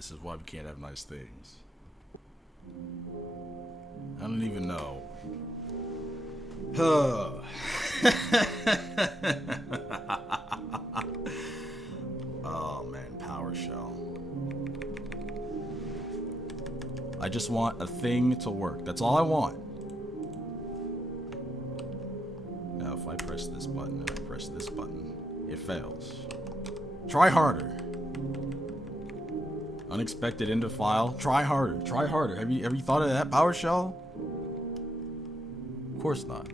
This is why we can't have nice things. I don't even know. Oh man, PowerShell. I just want a thing to work. That's all I want. Now if I press this button and I press this button, it fails. Try harder. Unexpected end of file. Try harder. Try harder. Have you thought of that, PowerShell? Of course not.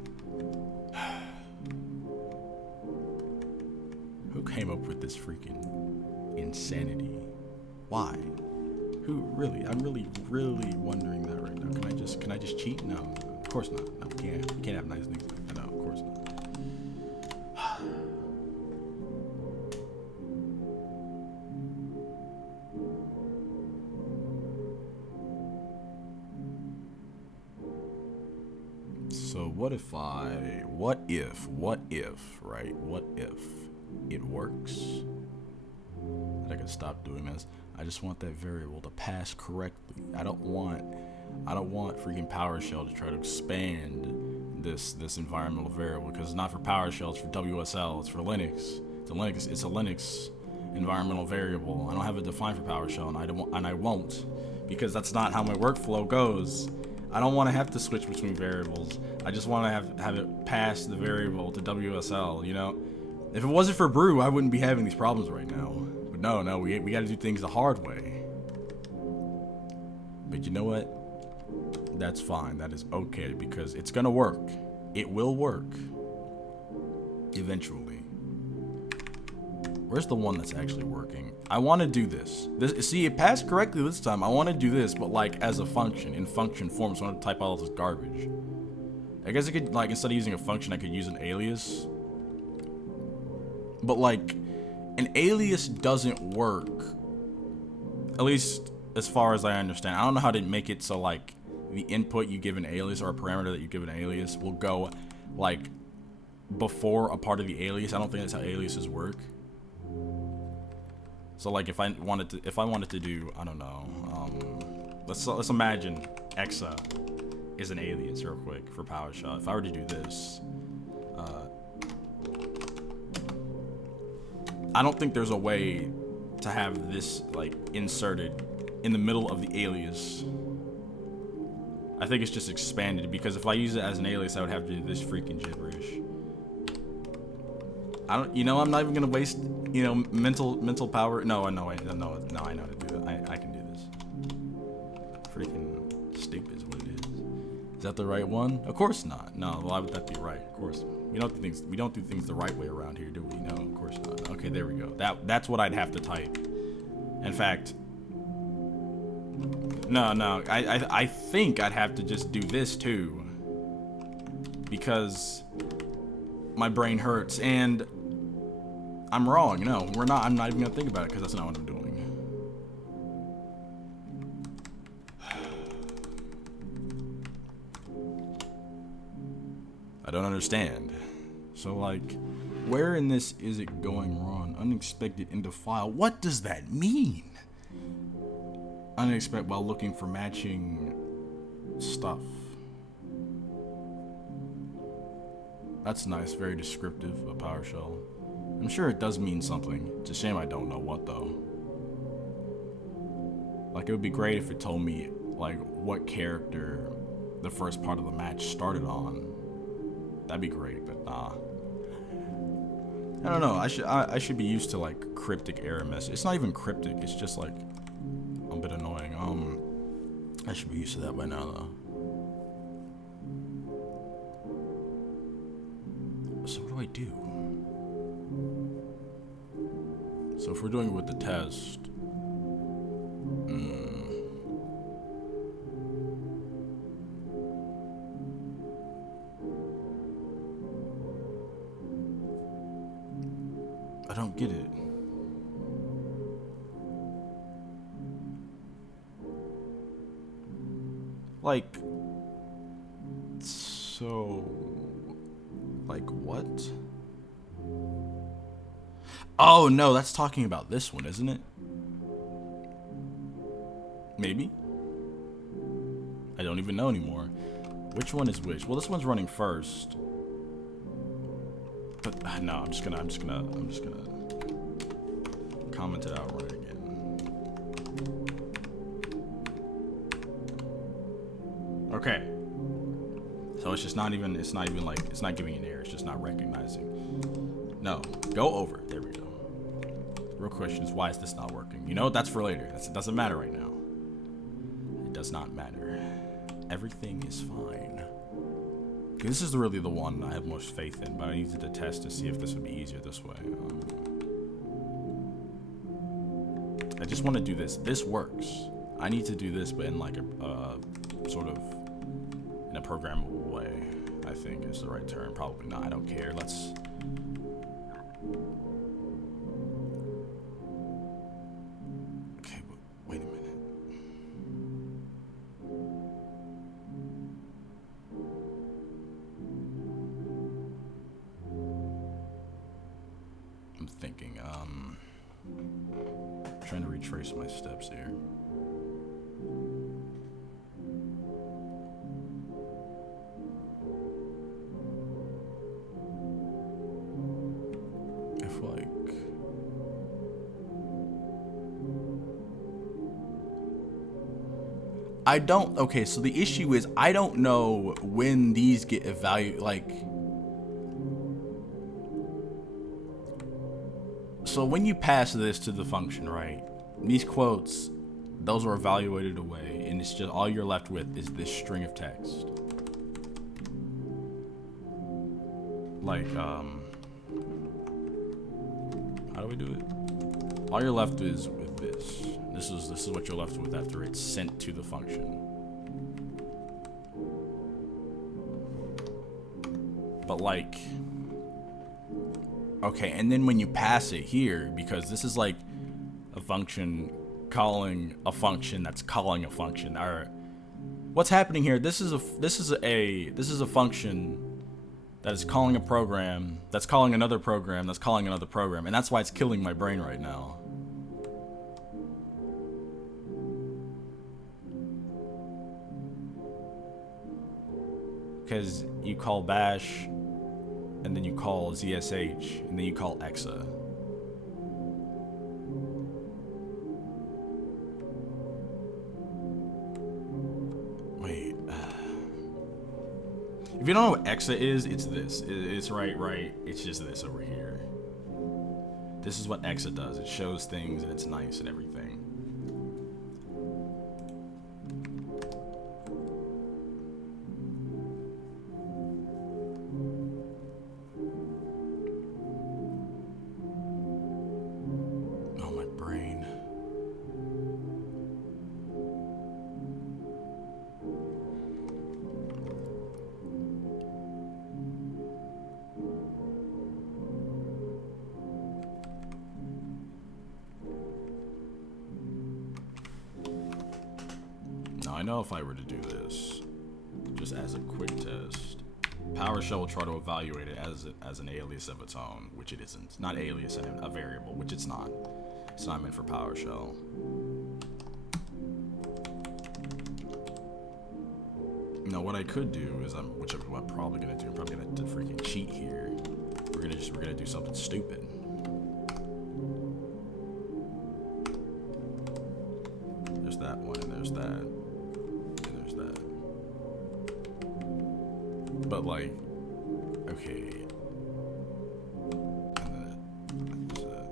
Who came up with this freaking insanity? Why? Who really? I'm really wondering that right now. Can I just cheat? No, of course not. No, we can't. We can't have nice things. No, of course not. So what if, right? What if it works? And I can stop doing this. I just want that variable to pass correctly. I don't want freaking PowerShell to try to expand this environmental variable, because it's not for PowerShell, it's for WSL, it's for Linux. It's a Linux environmental variable. I don't have it defined for PowerShell, and I won't, because that's not how my workflow goes. I don't want to have to switch between variables. I just want to have it pass the variable to WSL, you know? If it wasn't for Brew, I wouldn't be having these problems right now. But no, we got to do things the hard way. But you know what? That's fine. That is okay, because it's going to work. It will work. Eventually. Where's the one that's actually working? I want to do this. See, it passed correctly this time. I want to do this, but like as a function, in function form, so I don't type all this garbage. I guess I could, like, instead of using a function, I could use an alias. But like, an alias doesn't work. At least as far as I understand. I don't know how to make it so like the input you give an alias, or a parameter that you give an alias, will go like before a part of the alias. I don't think that's how aliases work. So like if I wanted to do, I don't know, let's imagine exa is an alias real quick for PowerShell. If I were to do this, I don't think there's a way to have this like inserted in the middle of the alias. I think it's just expanded, because if I use it as an alias, I would have to do this freaking gibberish. I'm not even gonna waste, mental power. No, I know how to do that. I can do this. Freaking stupid is what it is. Is that the right one? Of course not. No, why would that be right? Of course, we don't do things the right way around here, do we? No, of course not. Okay, there we go. That's what I'd have to type. In fact, no, I think I'd have to just do this too, because my brain hurts, and I'm wrong. No, we're not. I'm not even gonna think about it, because that's not what I'm doing. I don't understand. So like, where in this is it going wrong? Unexpected end of file. What does that mean? Unexpected while looking for matching stuff. That's nice, very descriptive of PowerShell. I'm sure it does mean something. It's a shame I don't know what though. Like, it would be great if it told me like what character the first part of the match started on. That'd be great, but nah. I don't know. I should be used to like cryptic error message. It's not even cryptic. It's just like a bit annoying. I should be used to that by now though. So what do I do? So if we're doing it with the test, I don't get it. Like, so, like what? Oh no, that's talking about this one, isn't it? Maybe. I don't even know anymore. Which one is which? Well, this one's running first. But no, I'm just gonna comment it out right again. Okay. So it's not giving an error, it's just not recognizing. No, go over. There we go. Real question is, why is this not working? You know, that's for later. It doesn't matter right now. It does not matter. Everything is fine. This is really the one I have most faith in, but I needed to test to see if this would be easier this way. I just want to do this. This works. I need to do this, but in like a sort of in a programmable way, I think is the right term. Probably not. I don't care. Let's. Okay, but wait a minute. I'm thinking. Trying to retrace my steps here. If like I don't, okay, so the issue is I don't know when these get evaluated, like, so when you pass this to the function, right, these quotes, those are evaluated away, and it's just all you're left with is this string of text. Like, how do we do it? All you're left is with this. This is what you're left with after it's sent to the function. But like, okay, and then when you pass it here, because this is like a function calling a function that's calling a function. Or what's happening here? This is a function that is calling a program that's calling another program that's calling another program, and that's why it's killing my brain right now. Because you call bash, and then you call ZSH, and then you call exa. Wait. If you don't know what exa is, it's this. It's right. It's just this over here. This is what exa does. It shows things, and it's nice and everything. I know if I were to do this, just as a quick test, PowerShell will try to evaluate it as an alias of its own, which it isn't. It's not alias and a variable, which it's not. It's not meant for PowerShell. Now, what I could do is, which I'm probably gonna do. I'm probably gonna freaking cheat here. We're gonna do something stupid. There's that one, and there's that. But like, okay, and then there's that,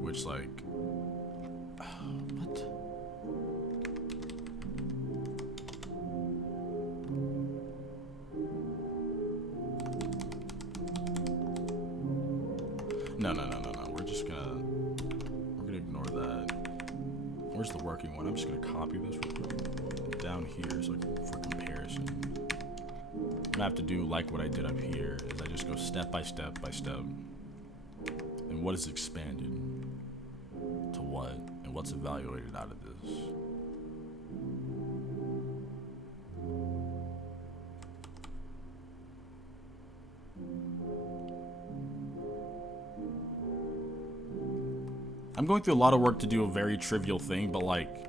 which like, what? No. We're gonna ignore that. Where's the working one? I'm just gonna copy this real quick down here, so for comparison. I'm gonna have to do like what I did up here, is I just go step by step by step. And what is expanded to what, and what's evaluated out of this. I'm going through a lot of work to do a very trivial thing, but like,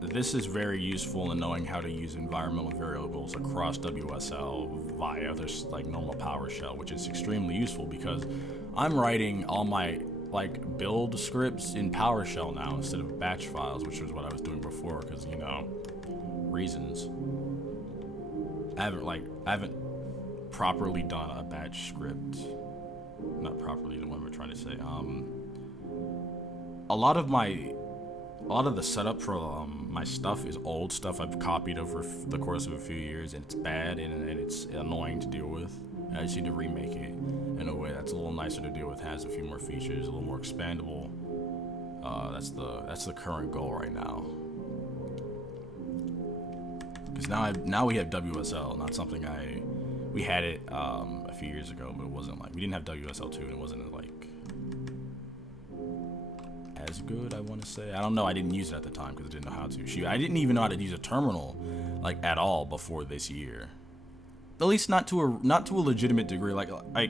this is very useful in knowing how to use environmental variables across WSL via this like normal PowerShell, which is extremely useful because I'm writing all my like build scripts in PowerShell now instead of batch files, which was what I was doing before because, you know, reasons. I haven't properly done a batch script. Not properly, what am I trying to say? A lot of the setup for my stuff is old stuff I've copied over the course of a few years, and it's bad and it's annoying to deal with. And I just need to remake it in a way that's a little nicer to deal with, has a few more features, a little more expandable. That's the current goal right now. Because now we have WSL, not something we had it a few years ago, but it wasn't like we didn't have WSL 2, and it wasn't like as good, I want to say. I don't know. I didn't use it at the time because I didn't know how to. I didn't even know how to use a terminal like at all before this year. At least not to a legitimate degree. Like I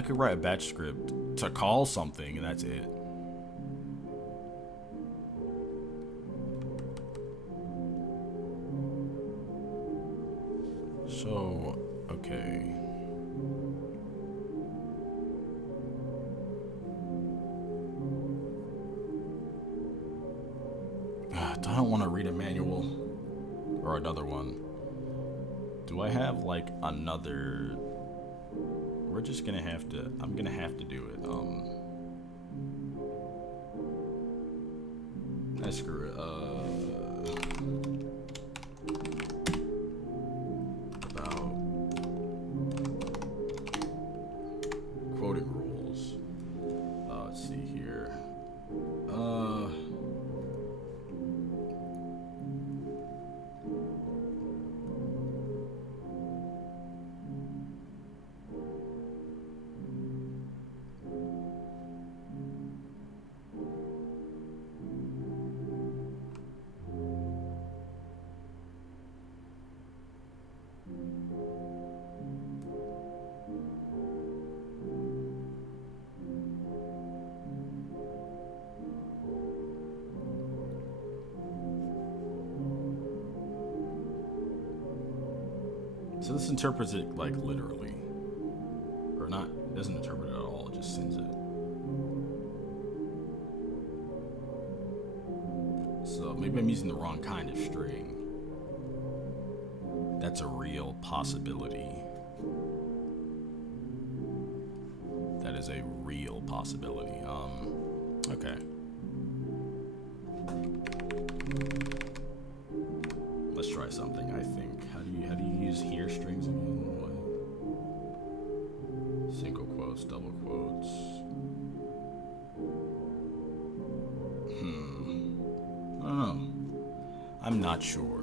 could write a batch script to call something, and that's it. So, okay. I don't want to read a manual or another one. Do I have like another? We're just gonna have to. I'm gonna have to do it. Screw it. About quoting rules. Let's see here. So this interprets it like literally, or not? It doesn't interpret it at all. It just sends it. So maybe I'm using the wrong kind of string. That's a real possibility. That is a real possibility. Okay. Let's try something, I think. How do you use here strings again? What? Single quotes, double quotes. I don't know. I'm not sure.